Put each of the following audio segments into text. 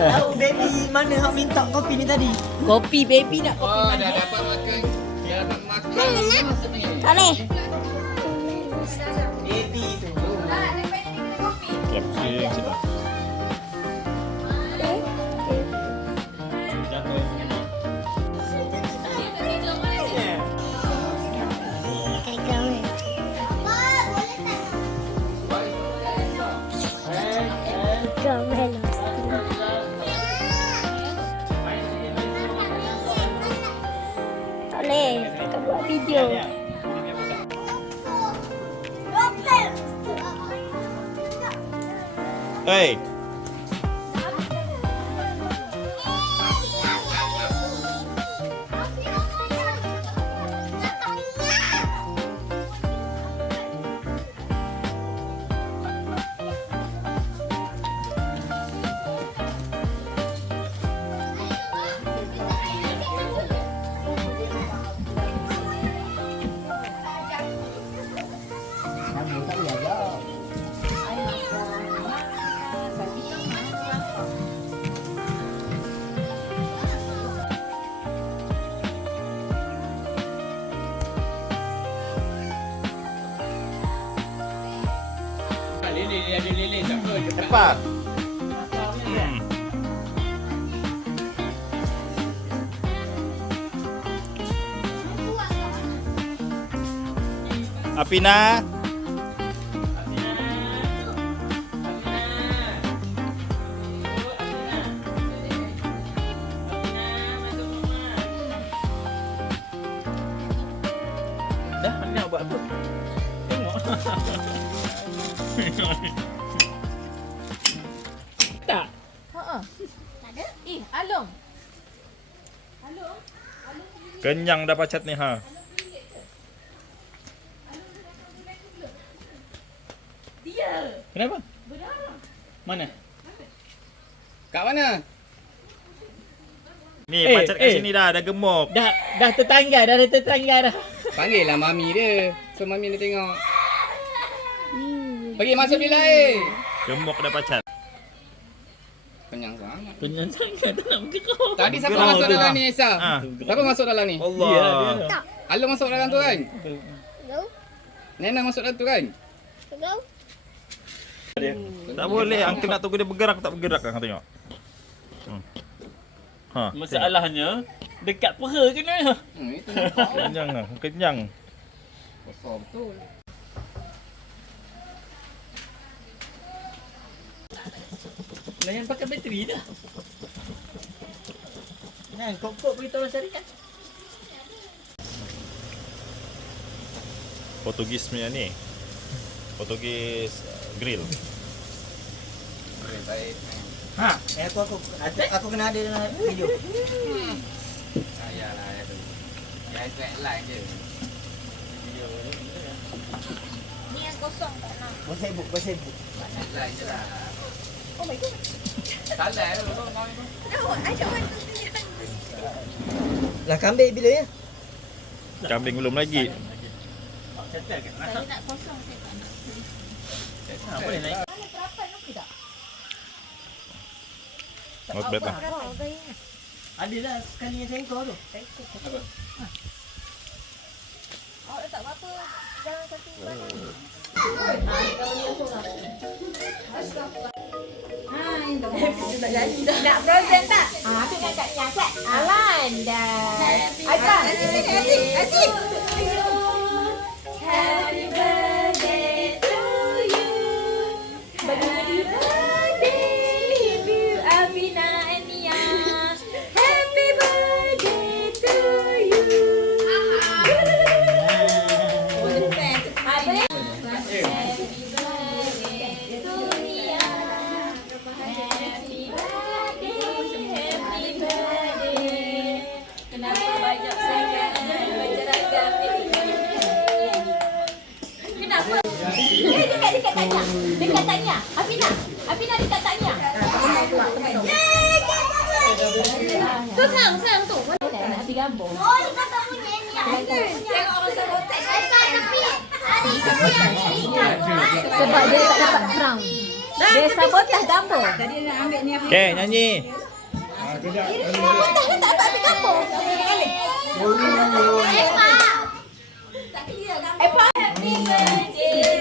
Tahu baby mana hak minta kopi ni tadi? Kopi baby nak kopi Oh, mana? dah dapat makan. Dah dapat makan. Tak boleh. Baby tu. Capsing sedap. Tak boleh. Kita buat video. Hey. Lele, dia ada lele. Tak apa. Cepat. Apina. Dah, nak buat apa? Tengok. Tak. Tak ada. Along. Kenyang dah pacat ni ha. Dia. Kenapa? Mana? Kat mana? Ni pacat kat sini dah gemuk. Dah tertanggal dah. Panggil lah mami dia. So mami dia tengok. Pergi masuk bilik air. Gemuk dah pacat. Kenyang sangat. Kenyang sangat tak nak bergerak. Tadi siapa Bergerak masuk tu. dalam ni, Esa? Ha. Siapa masuk dalam ni? Allah. Dia. Alung masuk dalam tu kan? Go. Nena masuk dalam tu kan? Go. Tak boleh. Angkel nak tunggu dia bergerak tak bergerak kan tengok. Ha. Masalahnya dekat peha ke ni? Itu nampak. Kenyang lah. Kenyang. Besar betul. Layan pakai bateri dah. Nah, kok beritahu orang syarikat. Portugis punya ni. Portugis grill. Baik. Ha, aku kena ada dalam video. Ayalah itu. Ya itu like je. Ni yang kosong tak nak. Bersibuk. Like je lah. Oh my god. Salah tu. No, I don't want to see it. Lah kambing bila ya? Kambing belum lagi. Saya nak kosong saya tak nak. Boleh naik. Mana perapan okey tak? Not bad lah. Berapa bayar? Ada lah sekali yang sengkor tu. Awak letak berapa? Jangan satu banyak. Nak frozen tak? Tu nak kat ni Asyik. Alan dah. Asyik. Asyik. Happy birthday to you. Happy birthday to Abina and Nia. Happy birthday to you. Happy birthday to Nia. Happy birthday. Kenapa banyak sangat berceragam ini? Kenapa? Dekat Tanya. Dekat Tanya. Afina dekat Tanya. Tu sang tu. Nak pergi gambar. Oh, dia kata punya ni. Tengok orang sabotaj. Tapi hari semua yang ni. Sebab dia tak dapat crown. Desa botah gambo. Okay, nyanyi. Botah lah tak dapat ambil gambo. Epa. Epa. Happy birthday.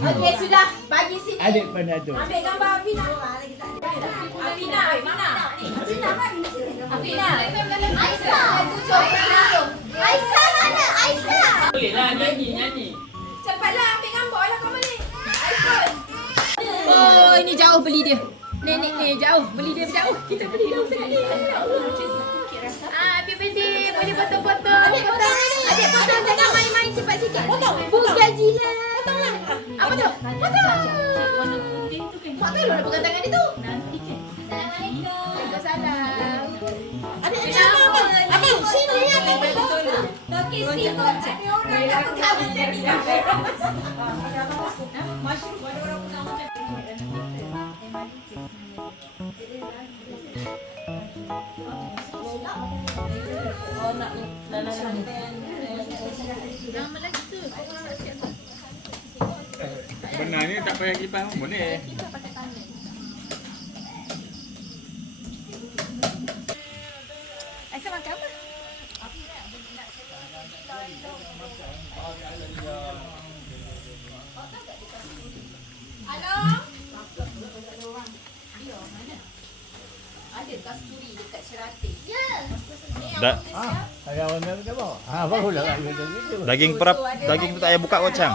Okey, sudah. Bagi sini. Adik pada tu. Ambil gambar Afina. Afina. Aisyah mana? Aisyah. Boleh lah nyanyi. Cepatlah ambil gambar lah kau balik. Aisyah. Oh, ini jauh beli dia. Nenek ni jauh. Beli dia jauh. Kita beli jauh sangat ni. Happy birthday. Boleh potong-potong. Adik potong ni. Adik potong. Jangan main-main cepat sikit. Potong. Bukan jilat. Potonglah. Apa tu? Potong. Warna putih tu kan. Potong dulu pegang tangan dia tu. Nanti kan. Assalamualaikum. Waalaikumsalam. Adik apa? Abang sini adik. Okey sini. Ada orang apa kau jadi. Mushroom ada orang pun macam oh nak nama lagi tu. Benar ni tak payah kipas pun boleh. Kita pakai tangan. Aisyah makan apa? Halo? Dia mana? Ada kasturi dekat Ceratik. Ya. Ada warna tu apa? Barulah kat gitu. Daging perap, daging tu tak payah buka kocang.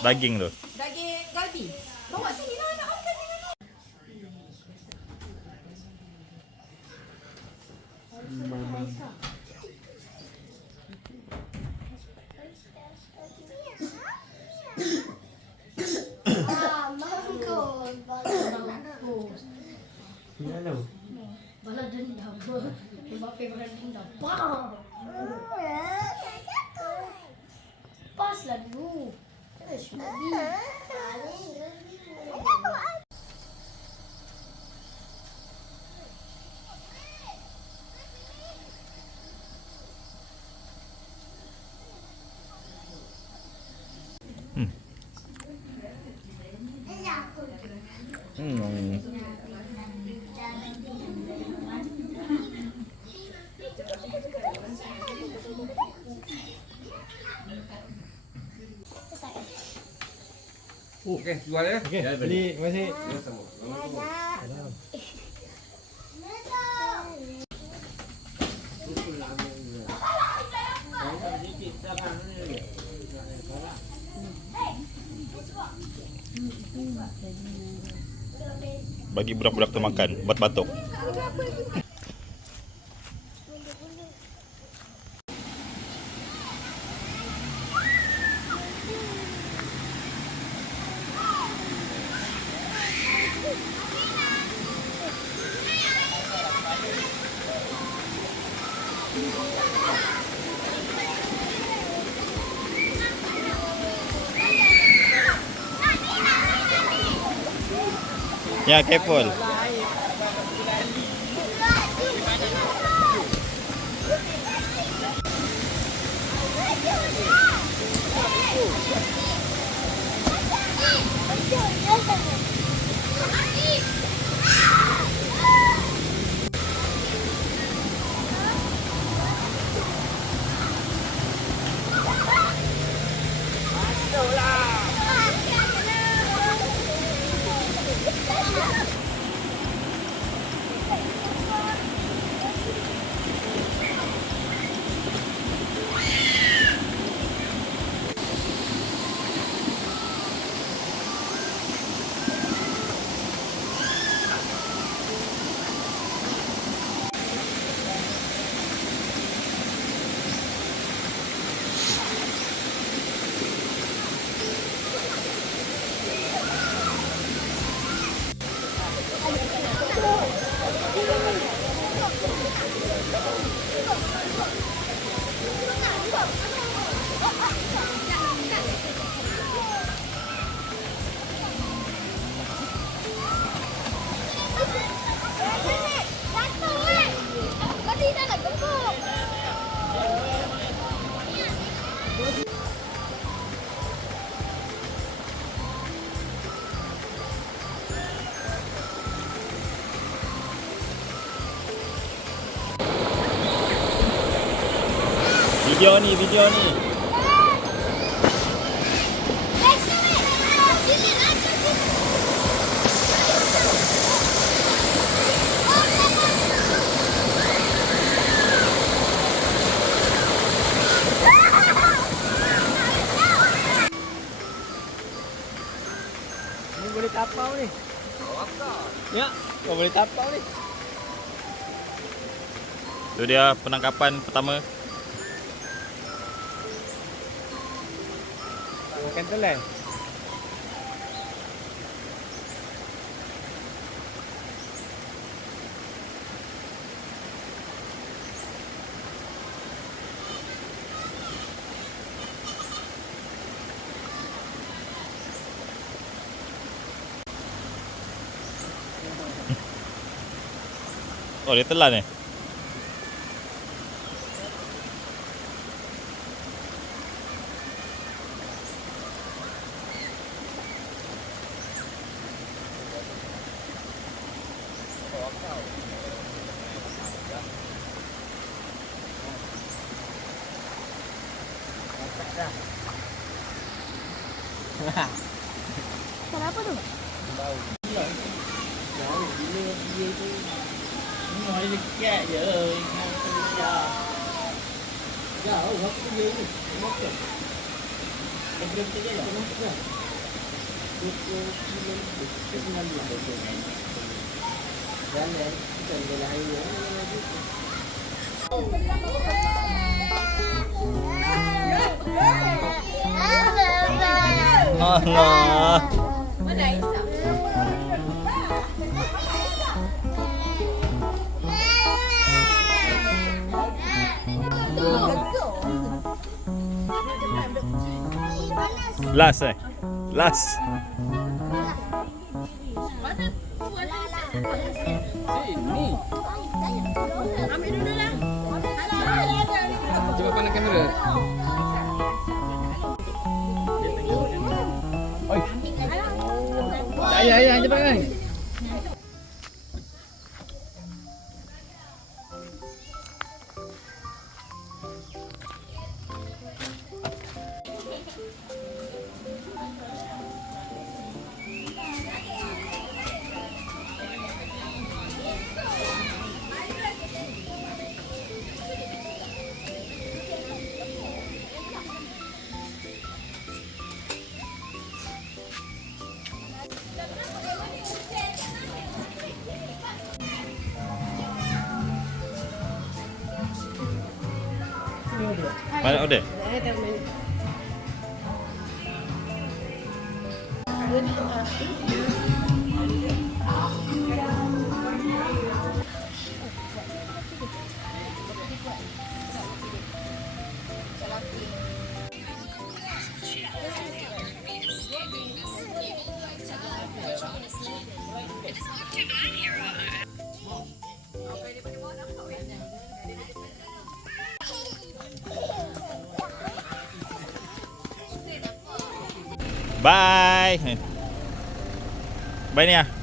Daging tu. Daging galbi. Bawa sini lah nak makan dengan ni. Bala dendam. Bapak bala dendam. Paslah dulu. Okey, jual ya. Okey, beli. Terima kasih. Bagi budak-budak tu makan, buat batuk. Ya, careful. Video ni, video ni. Ni boleh tapau ni. Ya, kau boleh tapau ni. Itu dia penangkapan pertama. Makan telan. Oh, dia telan eh? Kenapa tu? Nói đi kẹ giờ ơi. Jauh waktu dia ni. Makan. Belum saja lah. Jalan, kita jalan ya. Allah. Mana Aisyah? Last eh? Last. Sini. Ambil dulu lah. Cuba pandang kamera. Ayah, cepat kan. Mana order? Bye. Bye ni ah.